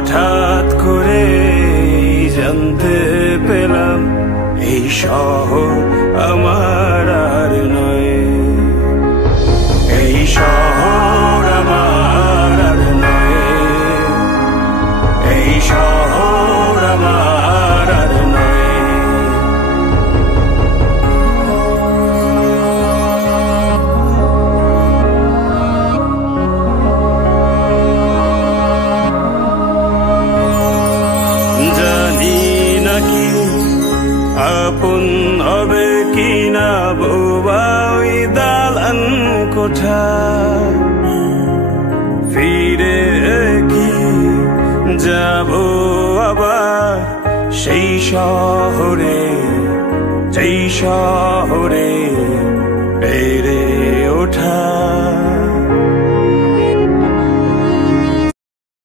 হঠাৎ করে জানতে পেলাম এই শহর আমার আর নয়, এই শহর আমার আর নয়, এই শহর আমার আর নয়। জানি নাকি আপন হবে কিনা বোবা ওই দালান কোঠা, ফিরে কি যাব আবার সেই শহরে, যেই শহরে বেড়ে ওঠা।